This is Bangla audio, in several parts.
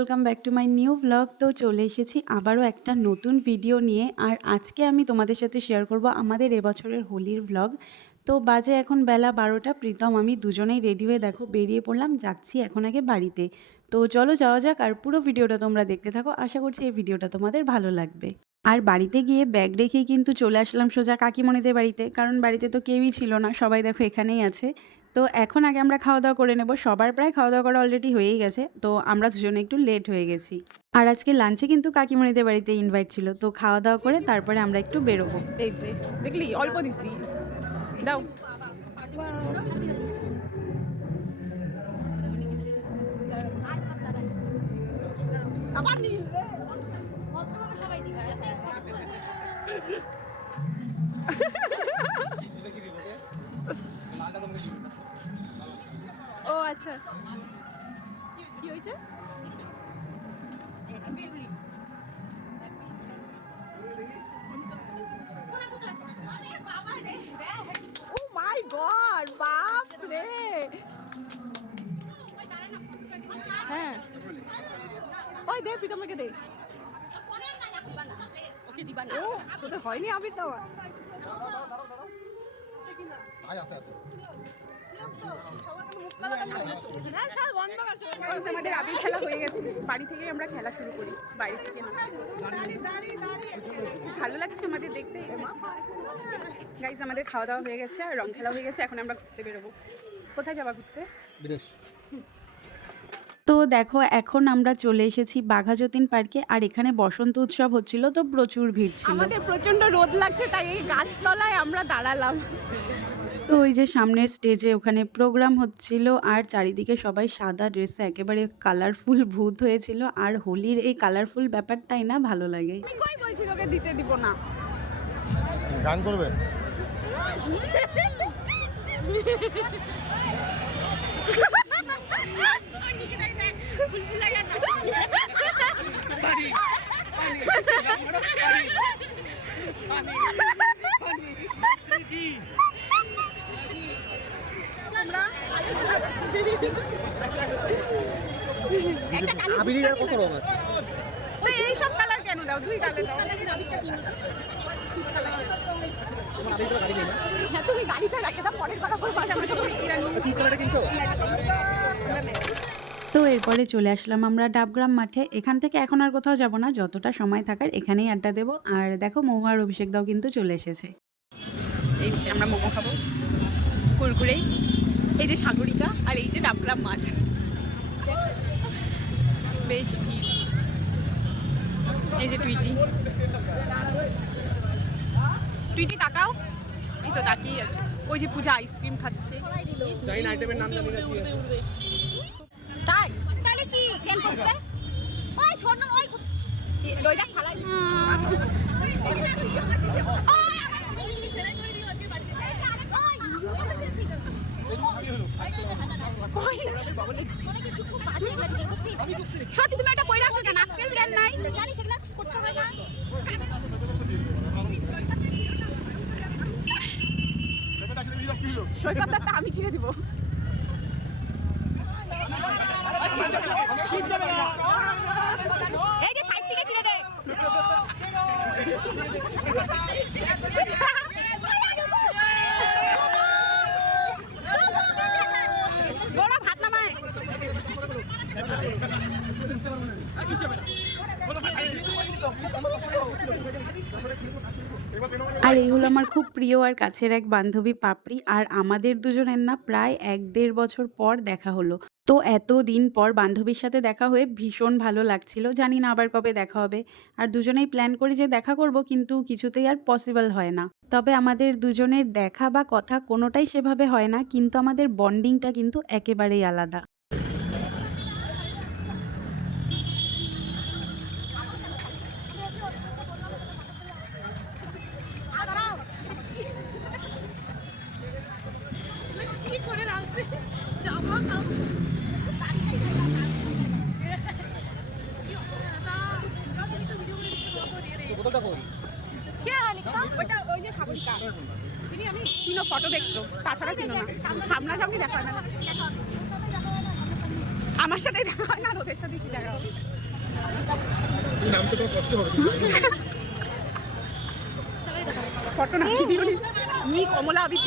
Welcome back to my new blog তো চলে এসেছি আবারও একটা নতুন ভিডিও নিয়ে। আর আজকে আমি তোমাদের সাথে শেয়ার করব আমাদের এবছরের হোলির ব্লগ তো বাজে এখন বেলা বারোটা, প্রীতম আমি দুজনেই রেডি হয়ে দেখো বেরিয়ে পড়লাম, যাচ্ছি এখন আগে বাড়িতে। তো চলো যাওয়া যাক আর পুরো ভিডিওটা তোমরা দেখতে থাকো। আশা করছি এই ভিডিওটা তোমাদের ভালো লাগবে। আর বাড়িতে গিয়ে ব্যাগ রেখেই কিন্তু চলে আসলাম সোজা কাকিমণিদের বাড়িতে। কারণ বাড়িতে তো কেউই ছিল না, সবাই দেখো এখানেই আছে। তো এখন আগে আমরা খাওয়া দাওয়া করে নেব। সবার প্রায় খাওয়া দাওয়া করা অলরেডি হয়েই গেছে। তো আমরা দুজনে একটু লেট হয়ে গেছি। আর আজকে লাঞ্চে কিন্তু কাকিমণিদের বাড়িতে ইনভাইট ছিল। তো খাওয়া দাওয়া করে তারপরে আমরা একটু বেরোবো। দেখলি? অল্প দিছি। দাও। ভদ্রভাবে সবাই দিবে ও আচ্ছা। কি হয়েছে? ওই দে প্রীতমকে দে। ওকে দিবা না ও তোদের হয়নি আবির দেওয়া আমাদের আবির খেলা হয়ে গেছে। বাড়ি থেকে আমরা খেলা শুরু করি বাড়ি থেকে না। ভালো লাগছে আমাদের দেখতে। গাইজ আমাদের খাওয়া দাওয়া হয়ে গেছে আর রং খেলা হয়ে গেছে এখন আমরা ঘুরতে বেরোবো। কোথায় যাবা ঘুরতে? বিদেশ। তো দেখো এখন আমরা চলে এসেছি বাঘাযতীন পার্কে আর এখানে বসন্ত উৎসব হচ্ছিল তো প্রচুর ভিড় ছিল। আমাদের প্রচণ্ড রোদ লাগছে তাই এই গাছতলায় আমরা দাঁড়ালাম। তো ওই যে সামনের স্টেজে ওখানে প্রোগ্রাম হচ্ছিল আর চারিদিকে সবাই সাদা ড্রেসে একেবারে কালারফুল ভূত হয়েছিল আর হোলির এই কালারফুল ব্যাপারটাই না ভালো লাগে। আমি কই বলছি তোকে দিতে দিব না? গান করবে? আবির কত রং আছে এই কালার কেন তুমি গাড়িতে রাখে দাও পরে ভাড়া করে বাসা তুই কালারটা কিনছো? তো এরপরে চলে আসলাম আমরা ডাবগ্রাম মাঠে। এখান থেকে এখন আর কোথাও যাব না, যতটা সময় থাকার এখানেই আড্ডা দেবো। আর দেখো মহু আর অভিষেক দাও কিন্তু চলে এসেছে। এই যে আমরা মোমো খাব। কুরকুরেই। এই যে সাগরিকা আর এই যে ডাবগ্রাম মাঠ। বেশ এই যে টুইটি। টুইটি, তাকাও। এই তো তাকিয়ে আছে। ওই যে পূজা আইসক্রিম খাচ্ছে। আইটেমের নাম সত্যি তুমি একটা কইরা আসো কেন? আক্কেল জ্ঞান নাই। জানিস এগুলা করতে হয় না? সৈকতটা আমি ছিঁড়ে দিব। ছিঁড়ে দে বড় ভাত নামায় আর এই হলো আমার খুব প্রিয় আর কাছের এক বান্ধবী পাপড়ি আর আমাদের দুজনের না প্রায় এক দেড় বছর পর দেখা হলো। তো এত দিন পর বান্ধবীর সাথে দেখা হয়ে ভীষণ ভালো লাগছিল। জানি না আবার কবে দেখা হবে। আর দুজনেই প্ল্যান করি যে দেখা করব, কিন্তু কিছুতেই আর পসিবল হয় না। তবে আমাদের দুজনের দেখা বা কথা কোনোটাই সেভাবে হয় না, কিন্তু আমাদের বন্ডিংটা কিন্তু একেবারেই আলাদা। বোতলটা কই কে হালিকা ওটা ওই যে সাগরিকা তিনি আমি চিনো ফটো দেখছ তাছাড়া চিনো না সামনাসামনি দেখা না আমার সাথেই দেখা হয় না ওদের সাথেই কি দেখা হবে নামতে কোনো কষ্ট হবে। ফটো না ভিডিও নি কমলা আবির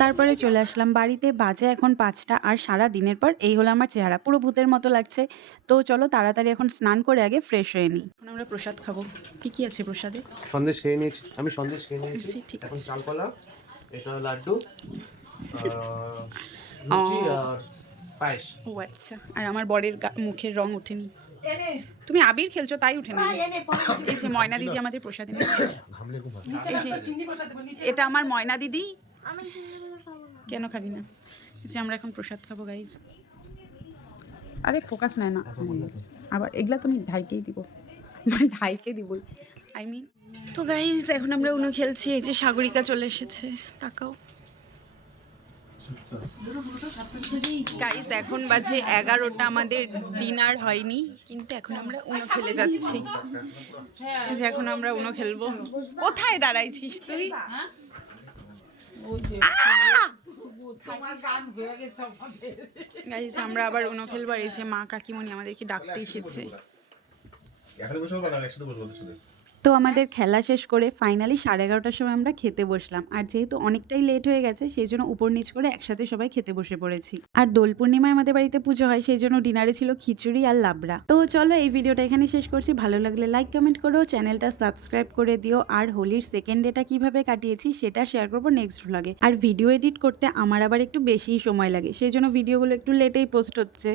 তারপরে চলে আসলাম বাড়িতে। বাজে এখন পাঁচটা আর সারা দিনের পর এই হলো আমার চেহারা। পুরো ভূতের মতো লাগছে। তো চলো তাড়াতাড়ি এখন স্নান করে আগে ফ্রেশ হয়ে নিই। এখন আমরা প্রসাদ খাব। কি কি আছে প্রসাদে? সন্দেশ খেয়ে নিয়েছি। আমি সন্দেশ খেয়ে নিয়েছি। ঠিক এখন আছে। চালকলা এটা লাড্ডু লুচি। আর পায়েস। ও আচ্ছা। আর আমার বরের মুখের রং ওঠেনি। তুমি আবির খেলছো তাই উঠে না এই যে ময়না দিদি আমাদের প্রসাদ এই যে এটা আমার ময়না দিদি। কেন খাবি না? যে আমরা এখন প্রসাদ খাব গাইজ আরে ফোকাস নেয় না। আবার এগুলা তো আমি ঢাইকেই দিব। মানে ঢাইকে দিবই। আই মিন তো গাইজ এখন আমরা উনো খেলছি, এই যে সাগরিকা চলে এসেছে। তাকাও। গাইজ এখন বাজে এগারোটা, আমাদের ডিনার হয়নি, কিন্তু এখন আমরা উনো খেলে যাচ্ছি। এখন আমরা উনো খেলব। কোথায় দাঁড়াইছিস তুই? গাইজ আমরা আবার উনফেল বাড়ি মা কাকিমণি আমাদেরকে ডাকতে এসেছে। এখানে বসে না, একসাথে বসবো তো আমাদের খেলা শেষ করে ফাইনালি সাড়ে এগারোটার সময় আমরা খেতে বসলাম। আর যেহেতু অনেকটাই লেট হয়ে গেছে সেই জন্য উপর নিচ করে একসাথে সবাই খেতে বসে পড়েছি। আর দোল পূর্ণিমায় আমাদের বাড়িতে পুজো হয় সেই জন্য ডিনারে ছিল খিচুড়ি আর লাবড়া। তো চলো এই ভিডিওটা এখানে শেষ করছি। ভালো লাগলে লাইক কমেন্ট করো চ্যানেলটা সাবস্ক্রাইব করে দিও। আর হোলির সেকেন্ড ডেটা কীভাবে কাটিয়েছি, সেটা শেয়ার করব নেক্সট ভ্লগে আর ভিডিও এডিট করতে আমার আবার একটু বেশিই সময় লাগে সেই জন্য ভিডিওগুলো একটু লেটেই পোস্ট হচ্ছে।